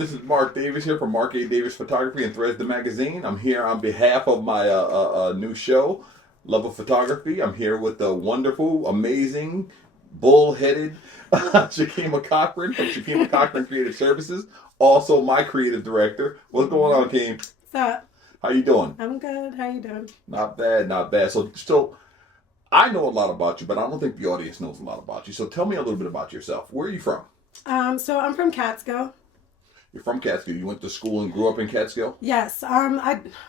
This is Mark Davis here from Mark A. Davis Photography and Threads the Magazine. I'm here on behalf of my new show, Love of Photography. I'm here with the wonderful, amazing, bull-headed Shakeema Cochrane from Shakeema Cochrane Creative Services. Also my creative director. What's going on, Keem? What's up? How you doing? I'm good. How you doing? Not bad, not bad. So I know a lot about you, but I don't think the audience knows a lot about you. So tell me a little bit about yourself. Where are you from? So I'm from Catskill. You're from Catskill. You went to school and grew up in Catskill? Yes.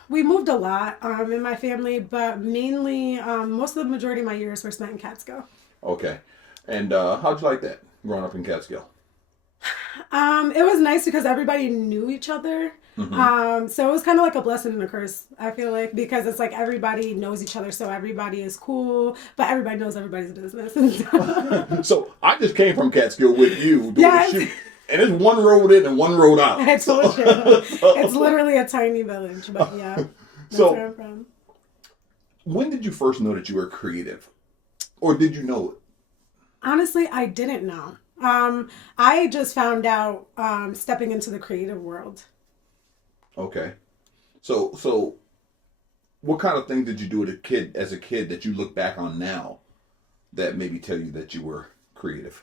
We moved a lot in my family, but mainly most of the majority of my years were spent in Catskill. Okay. And how'd you like that, growing up in Catskill? It was nice because everybody knew each other. Mm-hmm. So it was kind of like a blessing and a curse, I feel like, because it's like everybody knows each other, so everybody is cool, but everybody knows everybody's business. So I just came from Catskill with you doing Yes. a shoot. And there's one road in and one road out. I told you. It's literally a tiny village, but yeah. That's So, where I'm from. when did you first know that you were creative? Or did you know it? Honestly, I didn't know. I just found out stepping into the creative world. Okay. So what kind of things did you do as a kid that you look back on now that maybe tell you that you were creative?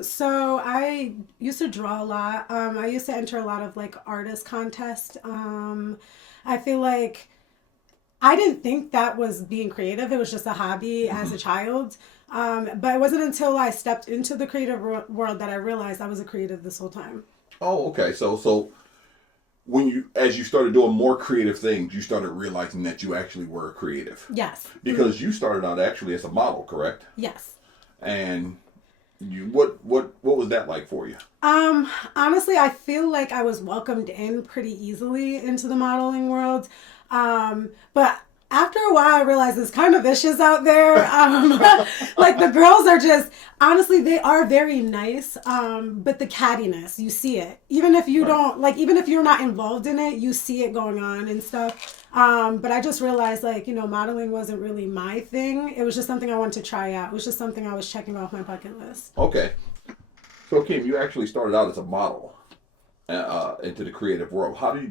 So I used to draw a lot. I used to enter a lot of like artist contests. I feel like I didn't think that was being creative. It was just a hobby as a child. But it wasn't until I stepped into the creative world that I realized I was a creative this whole time. Oh, okay. So as you started doing more creative things, you started realizing that you actually were creative. Yes. Because you started out actually as a model, correct? Yes. And what was that like for you? Honestly, I feel like I was welcomed in pretty easily into the modeling world. But after a while, I realized it's kind of vicious out there. Like the girls are just, honestly, they are very nice. But the cattiness, you see it. Even if you don't, like, even if you're not involved in it, you see it going on and stuff. But I just realized, like, modeling wasn't really my thing. It was just something I wanted to try out. It was just something I was checking off my bucket list. Okay. So Kim, you actually started out as a model into the creative world. How did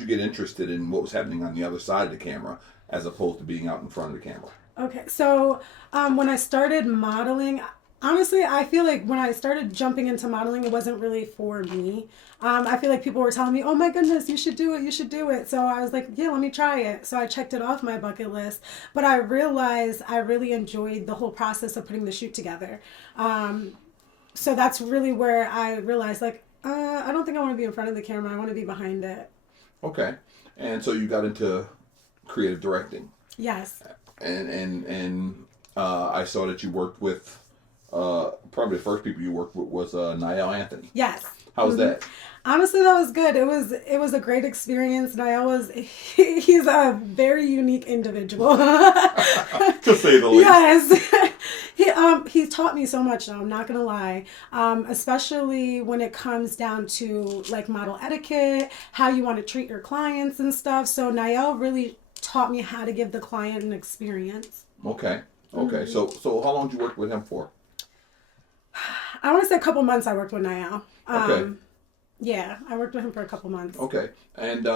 you get interested in what was happening on the other side of the camera as opposed to being out in front of the camera? Okay, so when I started modeling, honestly, I feel like when I started jumping into modeling, it wasn't really for me. I feel like people were telling me, oh my goodness, you should do it, you should do it. So I was like, yeah, let me try it. So I checked it off my bucket list. But I realized I really enjoyed the whole process of putting the shoot together. So that's really where I realized, like, I don't think I want to be in front of the camera. I want to be behind it. Okay. And so you got into creative directing. Yes. And I saw that you worked with, probably the first people you worked with was Niall Anthony. Yes. How was that? Honestly, that was good. It was a great experience. He's a very unique individual. To say the least. Yes. He taught me so much, though, I'm not gonna lie. Especially when it comes down to like model etiquette, how you want to treat your clients and stuff. So Niall really taught me how to give the client an experience. Okay. Mm-hmm. So how long did you work with him for? I want to say a couple months I worked with Niall. Okay. Yeah, I worked with him for a couple months. Okay. And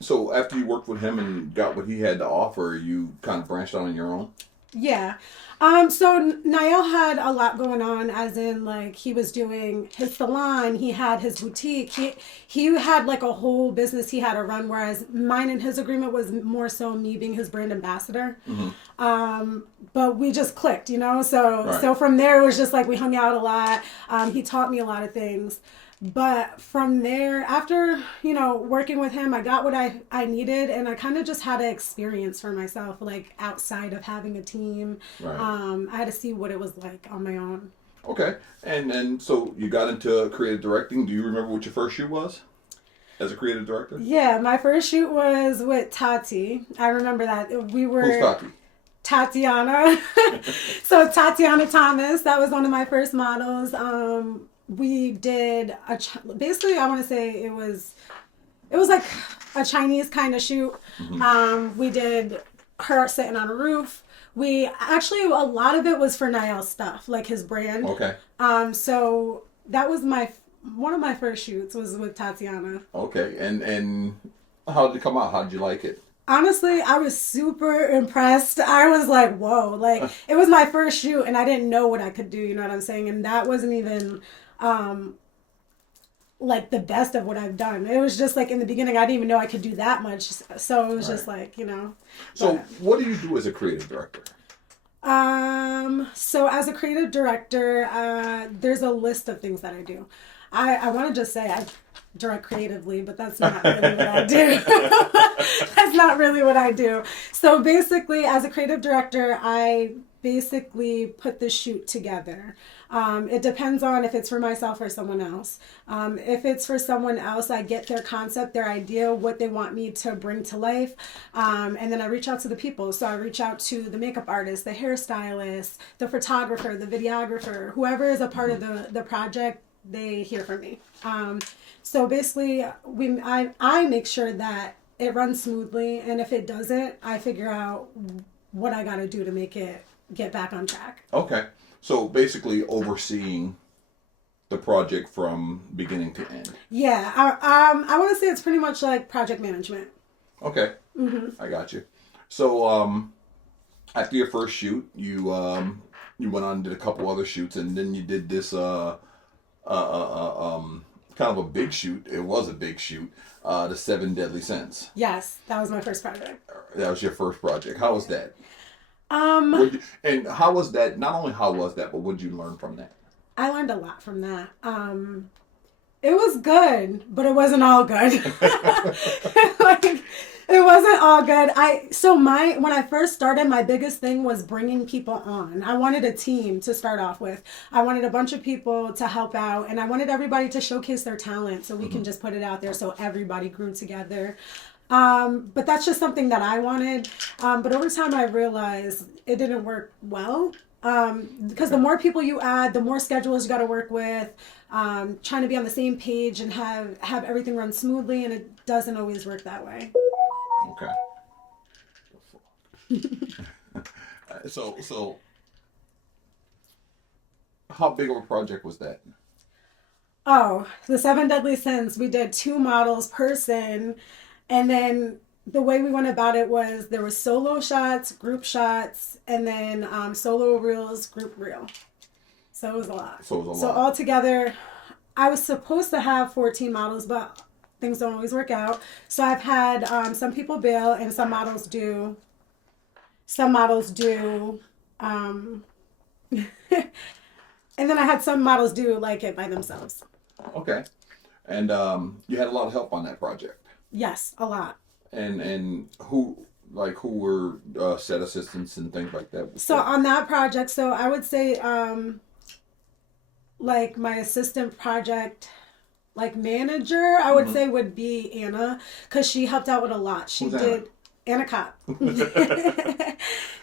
so after you worked with him and got what he had to offer, you kind of branched out on your own? Yeah. So Niall had a lot going on, as in like he was doing his salon, he had his boutique, he had like a whole business he had to run, whereas mine and his agreement was more so me being his brand ambassador. Mm-hmm. But we just clicked, so from there it was just like we hung out a lot. He taught me a lot of things. But from there, after, working with him, I got what I needed, and I kind of just had to experience for myself, like, outside of having a team. Right. I had to see what it was like on my own. Okay. And so you got into creative directing. Do you remember what your first shoot was as a creative director? Yeah, my first shoot was with Tati. I remember that. Who's Tati? Tatiana. So Tatiana Thomas, that was one of my first models. We did basically, I want to say it was like a Chinese kind of shoot. Mm-hmm. We did her sitting on a roof. A lot of it was for Niall stuff, like his brand. Okay. So that was my one of my first shoots was with Tatiana. Okay, and how did it come out? How did you like it? Honestly, I was super impressed. I was like, whoa, like it was my first shoot and I didn't know what I could do, you know what I'm saying? And that wasn't even like the best of what I've done. It was just like in the beginning I didn't even know I could do that much. So it was just like, you know. So But, what do you do as a creative director? so as a creative director, there's a list of things that I do. I want to just say I direct creatively, but that's not really what I do. That's not really what I do. So basically, as a creative director, I basically put the shoot together. It depends on if it's for myself or someone else. If it's for someone else, I get their concept, their idea, what they want me to bring to life, and then I reach out to the people. So I reach out to the makeup artist, the hairstylist, the photographer, the videographer, whoever is a part of the project. They hear from me. So basically, I make sure that it runs smoothly, and if it doesn't, I figure out what I got to do to make it get back on track. Okay, so basically overseeing the project from beginning to end. Yeah, I want to say it's pretty much like project management. Okay, I got you. So after your first shoot, you went on and did a couple other shoots, and then you did this kind of a big shoot. It was a big shoot. The Seven Deadly Sins. Yes, that was my first project. That was your first project. How was that? Um, And how was that? Not only how was that, but what did you learn from that? I learned a lot from that. It was good, but it wasn't all good. Like, it wasn't all good. When I first started, my biggest thing was bringing people on. I wanted a team to start off with. I wanted a bunch of people to help out, and I wanted everybody to showcase their talent so we can just put it out there so everybody grew together. But that's just something that I wanted. But over time, I realized it didn't work well. Because the more people you add, the more schedules you got to work with. Trying to be on the same page and have everything run smoothly, and it doesn't always work that way. Okay. So how big of a project was that? Oh, the Seven Deadly Sins. We did 2 models per scene, and then the way we went about it was there was solo shots, group shots, and then solo reels, group reel. So it was a lot. So altogether, I was supposed to have 14 models, but things don't always work out. So I've had some people bail, and some models do. And then I had some models do like it by themselves. Okay. And you had a lot of help on that project. Yes, a lot. And who were set assistants and things like that? So on that project, so I would say like my assistant project manager, I would say would be Anna, because she helped out with a lot. She Who's did Anna Cop.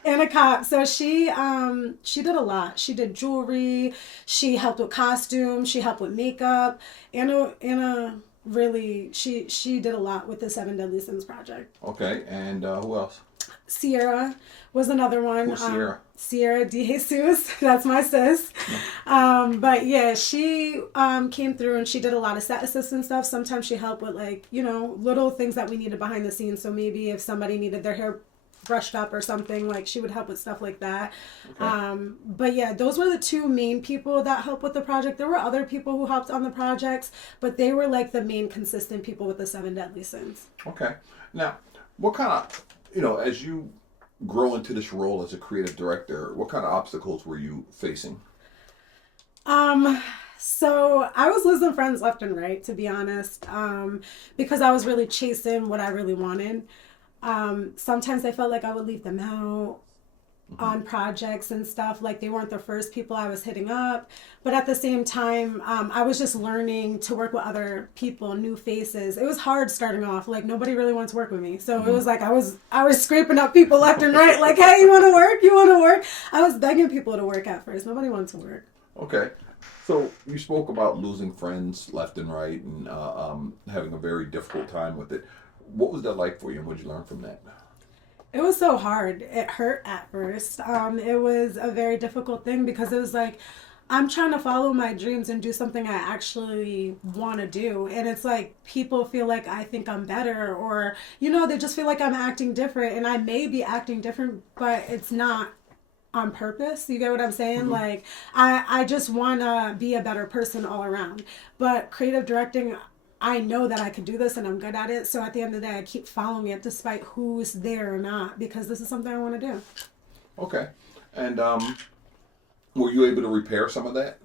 Anna Cop. So she did a lot. She did jewelry. She helped with costumes. She helped with makeup. Anna really she did a lot with the Seven Deadly Sins project. Okay, and who else? Sierra was another one. Who's Sierra? Sierra De Jesus. That's my sis. But yeah, she came through and she did a lot of set assistant stuff. Sometimes she helped with little things that we needed behind the scenes. So maybe if somebody needed their hair brushed up or something, she would help with stuff like that. Okay. But yeah, those were the 2 main people that helped with the project. There were other people who helped on the projects, but they were the main consistent people with the Seven Deadly Sins. Okay. Now, what kind of, as you grow into this role as a creative director, what kind of obstacles were you facing? So I was losing friends left and right, to be honest, because I was really chasing what I really wanted. Sometimes I felt like I would leave them out on projects and stuff. They weren't the first people I was hitting up. But at the same time, I was just learning to work with other people, new faces. It was hard starting off. Nobody really wanted to work with me. So it was I was scraping up people left and right. Hey, you want to work? You want to work? I was begging people to work at first. Nobody wanted to work. Okay. So you spoke about losing friends left and right and having a very difficult time with it. What was that like for you, and what did you learn from that? It was so hard. It hurt at first. It was a very difficult thing because it was I'm trying to follow my dreams and do something I actually want to do. And it's like people feel like I think I'm better, or, they just feel like I'm acting different. And I may be acting different, but it's not on purpose. You get what I'm saying? Mm-hmm. Like, I just want to be a better person all around. But creative directing, I know that I can do this and I'm good at it. So at the end of the day, I keep following it despite who's there or not, because this is something I want to do. Okay. And were you able to repair some of that?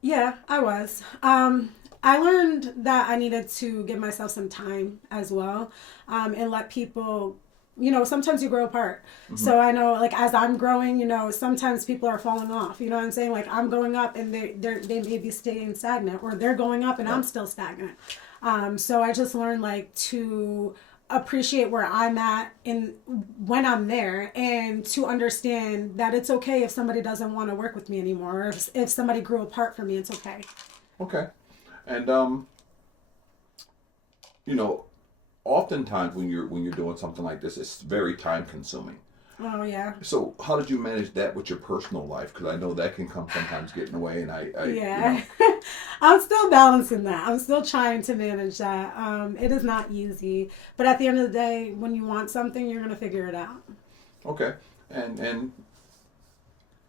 Yeah, I was. I learned that I needed to give myself some time as well, and let people, sometimes you grow apart. Mm-hmm. So I know, like, as I'm growing, sometimes people are falling off. You know what I'm saying? Like, I'm going up and they may be staying stagnant, or they're going up and I'm still stagnant. So I just learned, like, to appreciate where I'm at in when I'm there, and to understand that it's okay if somebody doesn't want to work with me anymore, or if somebody grew apart from me, it's okay. Okay. And oftentimes when you're doing something like this, it's very time consuming. Oh yeah. So how did you manage that with your personal life? Because I know that can come sometimes get in the way, and yeah. I'm still balancing that. I'm still trying to manage that. It is not easy, but at the end of the day, when you want something, you're gonna figure it out. Okay, and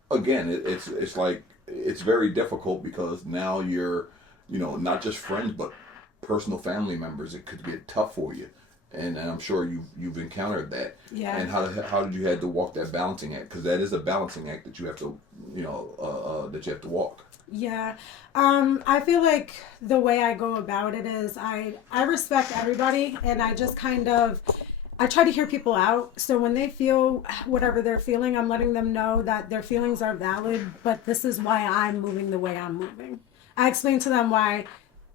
again, it's like it's very difficult because now you're, not just friends but personal family members. It could get tough for you. And I'm sure you've encountered that. Yeah. And how did you have to walk that balancing act? Because that is a balancing act that you have to, that you have to walk. Yeah. I feel like the way I go about it is I respect everybody, and I just I try to hear people out. So when they feel whatever they're feeling, I'm letting them know that their feelings are valid, but this is why I'm moving the way I'm moving. I explain to them why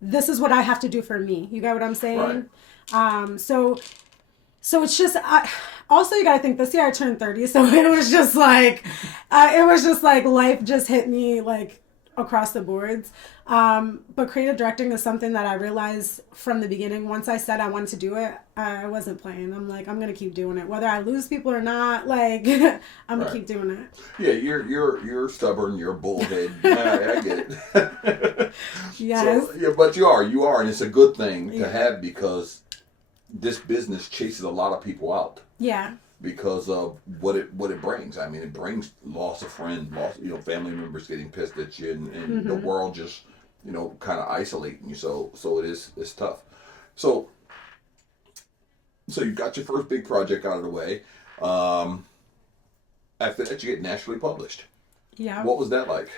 this is what I have to do for me. You get what I'm saying? Right. So it's just, also you gotta think this year I turned 30, so it was just like life just hit me like across the boards. But creative directing is something that I realized from the beginning. Once I said I wanted to do it, I wasn't playing. I'm like, I'm gonna keep doing it, whether I lose people or not. Like, I'm gonna keep doing it. Yeah, you're stubborn. You're a bullhead. I get it. Yes. So, yeah, but you are, and it's a good thing to have, because this business chases a lot of people out. Yeah. Because of what it brings. I mean, it brings loss of friends, family members getting pissed at you, and mm-hmm. the world just, kind of isolating you. So it's tough. So you got your first big project out of the way. After that, you get nationally published. Yeah. What was that like?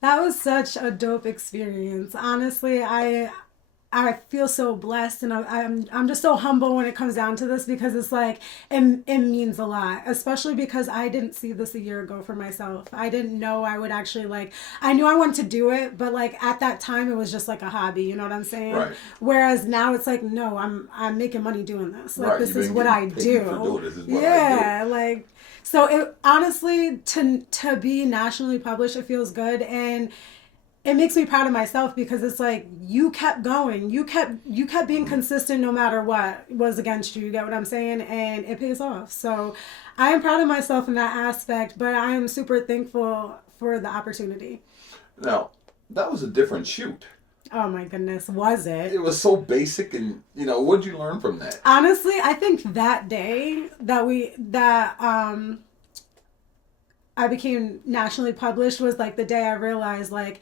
That was such a dope experience. Honestly, I feel so blessed, and I'm just so humble when it comes down to this, because it's like it means a lot, especially because I didn't see this a year ago for myself. I didn't know I would actually I knew I wanted to do it, but like at that time it was just like a hobby, you know what I'm saying? Right. Whereas now it's like, no, I'm making money doing this. Like, right. this is what I do. This is what I do. Like, so it honestly, to be nationally published, it feels good, and it makes me proud of myself, because it's like you kept going, you kept being consistent no matter what was against you. You get what I'm saying? And it pays off. So I am proud of myself in that aspect, but I am super thankful for the opportunity. Now, that was a different shoot. Oh my goodness, was it? It was so basic, and what did you learn from that? Honestly, I think that day that I became nationally published was like the day I realized, like,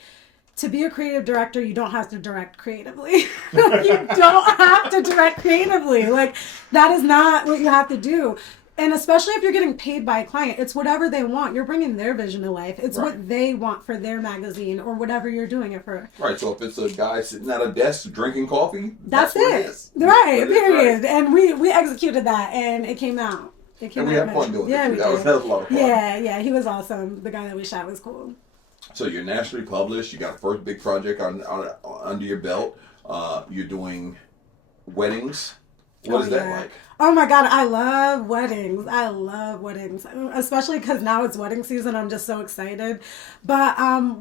to be a creative director, you don't have to direct creatively. You don't have to direct creatively. Like, that is not what you have to do. And especially if you're getting paid by a client, it's whatever they want. You're bringing their vision to life. It's what they want for their magazine, or whatever you're doing it for. Right. So if it's a guy sitting at a desk drinking coffee, that's what it. it is. Right. Period. Right. And we executed that, and it came out. And we had fun doing it. Yeah, that was a lot of fun. Yeah. He was awesome. The guy that we shot was cool. So you're nationally published. You got a first big project under your belt. You're doing weddings. What is that like? Oh my God, I love weddings. Especially because now it's wedding season. I'm just so excited. But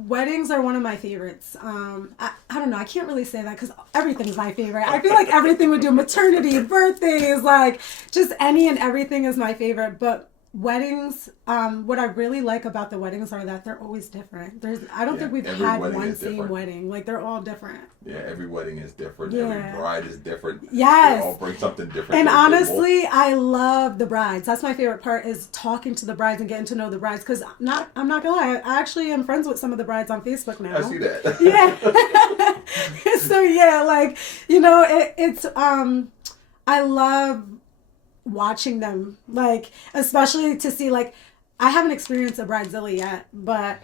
weddings are one of my favorites. I don't know. I can't really say that because everything's my favorite. I feel like everything we do, maternity, birthdays, like just any and everything is my favorite. But weddings, what I really like about the weddings are that they're always different. I don't think we've every had wedding one is same different. wedding. Like they're all different. Yeah, every wedding is different. Every Yeah. bride is different. They all Yes. bring something different And to the table. honestly, I love the brides. That's my favorite part is talking to the brides and getting to know the brides. Because I'm not gonna lie, I actually am friends with some of the brides on Facebook now. I see that. Yeah. So yeah, like it's I love watching them, like especially to see like I haven't experienced a bridezilla yet, but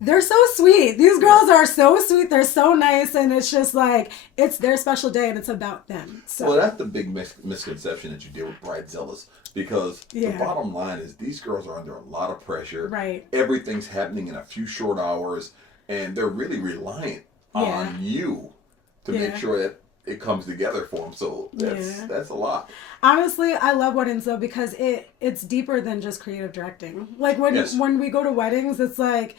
they're so sweet. These girls are so sweet. They're so nice, and it's just like it's their special day, and it's about them. So Well, that's the big misconception that you deal with bridezillas, because the yeah, bottom line is these girls are under a lot of pressure. right. Everything's happening in a few short hours, and they're really reliant Yeah. on you to make Yeah. sure that it comes together for them. So that's a lot. Honestly, I love weddings though because it's deeper than just creative directing. Like Yes. when we go to weddings, it's like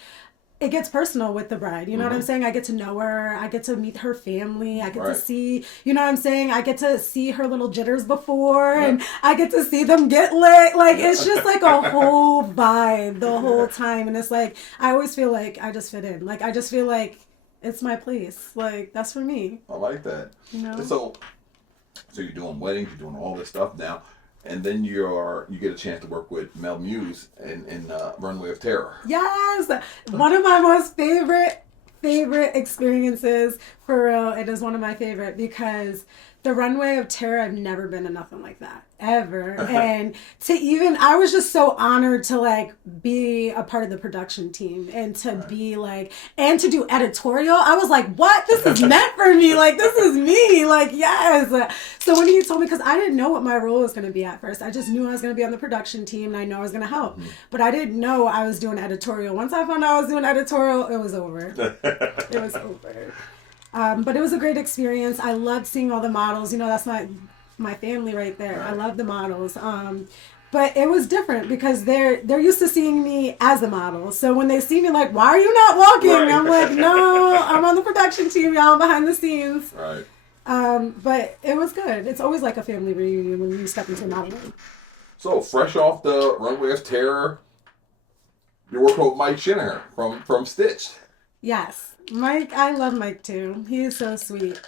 it gets personal with the bride. You know what I'm saying? I get to know her. I get to meet her family. I get to Right. see, you know what I'm saying? I get to see her little jitters before Yeah. and I get to see them get lit. Like it's just like a whole vibe the whole time. And it's like, I always feel like I just fit in. Like I just feel like it's my place. Like that's for me. I like that. You know? So you're doing weddings, you're doing all this stuff now, and then you get a chance to work with Mel Muse in Runway of Terror. Yes, one of my most favorite experiences for real. It is one of my favorite because the Runway of Terror. I've never been to nothing like that ever, and I was just so honored to like be a part of the production team and to be like and to do editorial. I was like, what? This is meant for me. Like this is me. Like yes. So when he told me, because I didn't know what my role was going to be at first, I just knew I was going to be on the production team and I know I was going to help, but I didn't know I was doing editorial. Once I found out I was doing editorial, it was over. It was over. But it was a great experience. I loved seeing all the models. You know, that's my family right there. I love the models. But it was different because they're used to seeing me as a model. So when they see me, like, why are you not walking? Right. I'm like, no, I'm on the production team, y'all, behind the scenes. Right. But it was good. It's always like a family reunion when you step into modeling. So fresh off the Runway of Terror, you're working with Mike Shinaher from Stitched. Yes, Mike. I love Mike too. He is so sweet.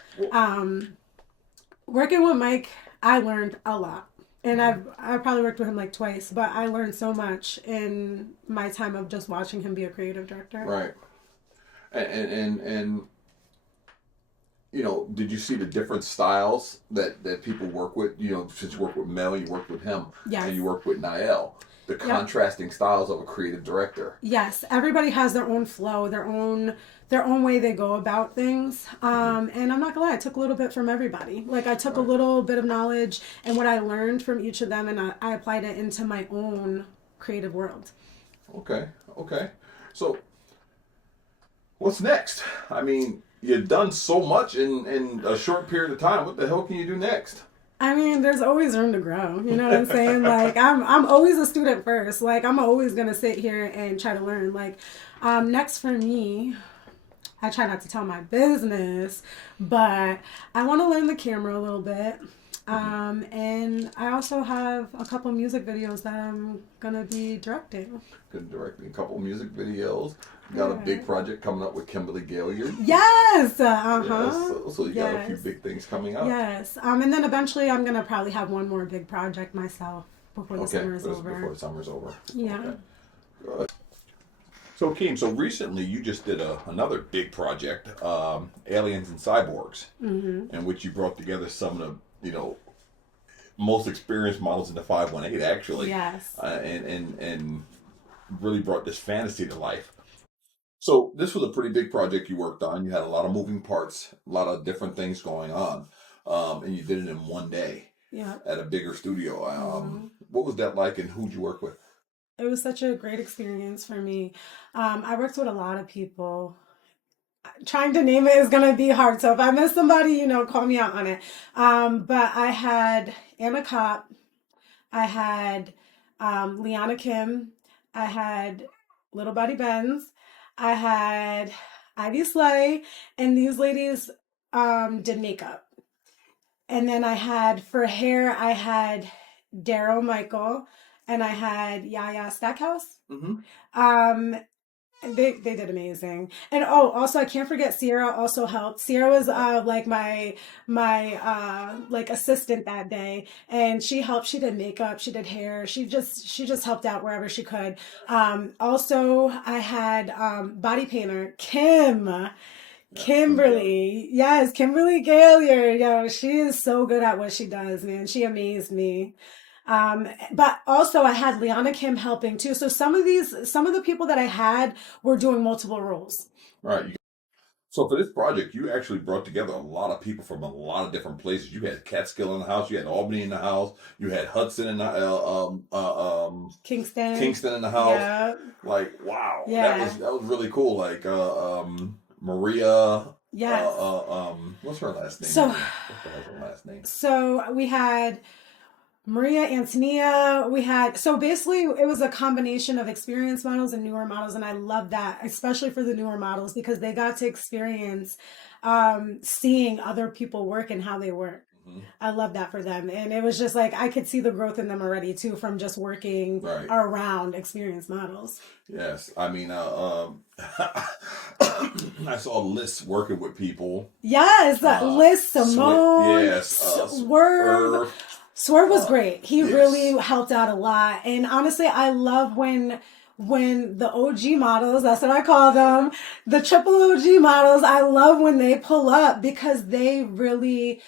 Working with Mike, I learned a lot. And I probably worked with him like twice, but I learned so much in my time of just watching him be a creative director. Right. And you know, did you see the different styles that people work with? You know, since you work with Mel, you worked with him, Yes. and you worked with Niall. The contrasting styles of a creative director. Yes, everybody has their own flow, their own way they go about things. And I'm not gonna lie, I took a little bit from everybody. Like I took a little bit of knowledge and what I learned from each of them, and I applied it into my own creative world. Okay. So, what's next? I mean, you've done so much in a short period of time. What the hell can you do next? I mean, there's always room to grow. You know what I'm saying? Like, I'm always a student first. Like, I'm always gonna sit here and try to learn. Like, next for me, I try not to tell my business, but I want to learn the camera a little bit. And I also have a couple music videos that I'm gonna be directing. Good directing a couple music videos. You got a big project coming up with Kimberly Gaillard. Yes. So you got a few big things coming up. Yes. And then eventually I'm gonna probably have one more big project myself before the summer is over. Before the summer's over. Yeah. Okay. Good. So Keem, so recently you just did another big project, Aliens and Cyborgs, in which you brought together some of the most experienced models in the 518 actually. Yes. And really brought this fantasy to life. So this was a pretty big project you worked on. You had a lot of moving parts, a lot of different things going on, and you did it in one day. Yeah. At a bigger studio. What was that like, and who'd you work with? It was such a great experience for me. I worked with a lot of people. Trying to name it is going to be hard. So if I miss somebody, call me out on it. But I had Anna Kopp. I had Liana Kim. I had Little Buddy Benz. I had Ivy Slay. And these ladies did makeup. And then for hair, I had Daryl Michael. and I had Yaya Stackhouse. Mm-hmm. Um, they did amazing. And oh, also I can't forget Sierra also helped. Sierra was like my like assistant that day, and she helped. She did makeup, she did hair. She just helped out wherever she could. Also I had body painter Kim. Kimberly, yes, Kimberly Gaillard. Yo, she is so good at what she does, man. She amazed me. But also I had Liana Kim helping too. So some of the people that I had were doing multiple roles. Right. So for this project, you actually brought together a lot of people from a lot of different places. You had Catskill in the house, you had Albany in the house, you had Hudson in the Kingston. Kingston in the house. Yeah. Like, wow, Yeah. that was really cool. Like Maria. Yes. What's her last name? So, What the hell's her last name? So we had Maria Antonia. We had, so basically it was a combination of experienced models and newer models. And I love that, especially for the newer models, because they got to experience seeing other people work and how they work. Mm-hmm. I love that for them. And it was just like, I could see the growth in them already too, from just working around experienced models. Yes. I mean, I saw Liz working with people. Yes. Liz, Simone, Swerve. Swerve was great. He really helped out a lot. And honestly, I love when the OG models, that's what I call them, the triple OG models, I love when they pull up, because they really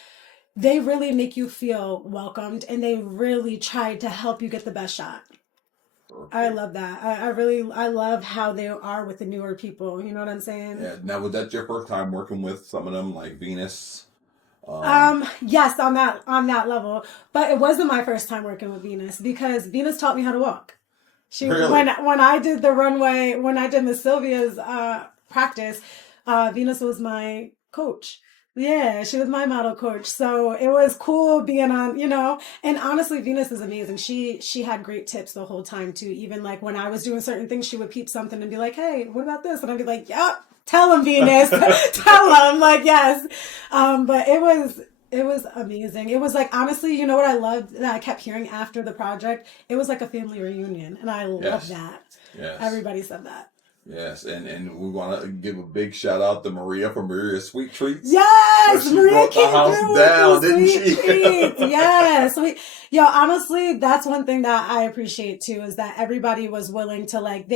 make you feel welcomed, and they really try to help you get the best shot. Perfect. I love that. I love how they are with the newer people. You know what I'm saying? Yeah. Now, was that your first time working with some of them, like Venus? Yes, on that level, but it wasn't my first time working with Venus, because Venus taught me how to walk. Really? When I did the runway, when I did Miss Sylvia's practice, Venus was my coach. Yeah, she was my model coach. So it was cool being on, and honestly, Venus is amazing. She had great tips the whole time too. Even like when I was doing certain things, she would peep something and be like, "Hey, what about this?" And I'd be like, "Yep. Tell him, Venus." Tell him, like, yes. But it was amazing. It was like, honestly, you know what I loved that I kept hearing after the project? It was like a family reunion, and I love that. Yes. Everybody said that. Yes, and we want to give a big shout out to Maria from Maria's Sweet Treats. Yes, she Maria brought the house down, didn't she? Yes, honestly, that's one thing that I appreciate too, is that everybody was willing to, like,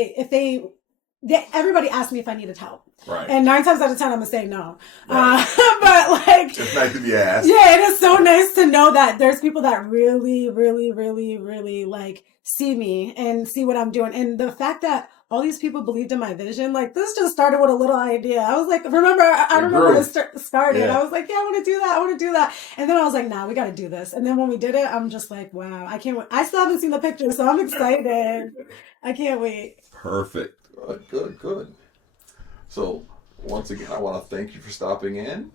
everybody asked me if I needed help. Right. And 9 times out of 10, I'm going to say no. Right. But like, it's nice to be asked. Yeah, it is so nice to know that there's people that really, really, really, really like see me and see what I'm doing. And the fact that all these people believed in my vision, like, this just started with a little idea. I was like, I remember when it started. Yeah. I was like, yeah, I want to do that. And then I was like, nah, we got to do this. And then when we did it, I'm just like, wow, I can't wait. I still haven't seen the picture, so I'm excited. I can't wait. Perfect. Good. So, once again, I want to thank you for stopping in.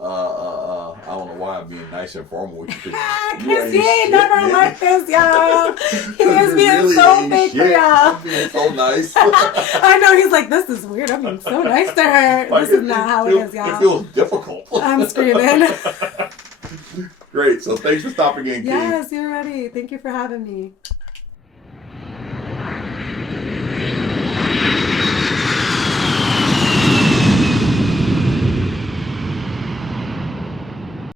I don't know why I'm being nice and formal with you. Because he ain't never like this, y'all. He is being really so fake for y'all. I'm being so nice. I know, he's like, this is weird. I'm being so nice to her. Like, this is not how it is, y'all. It feels difficult. I'm screaming. Great. So, thanks for stopping in, King. Yes, you're ready. Thank you for having me.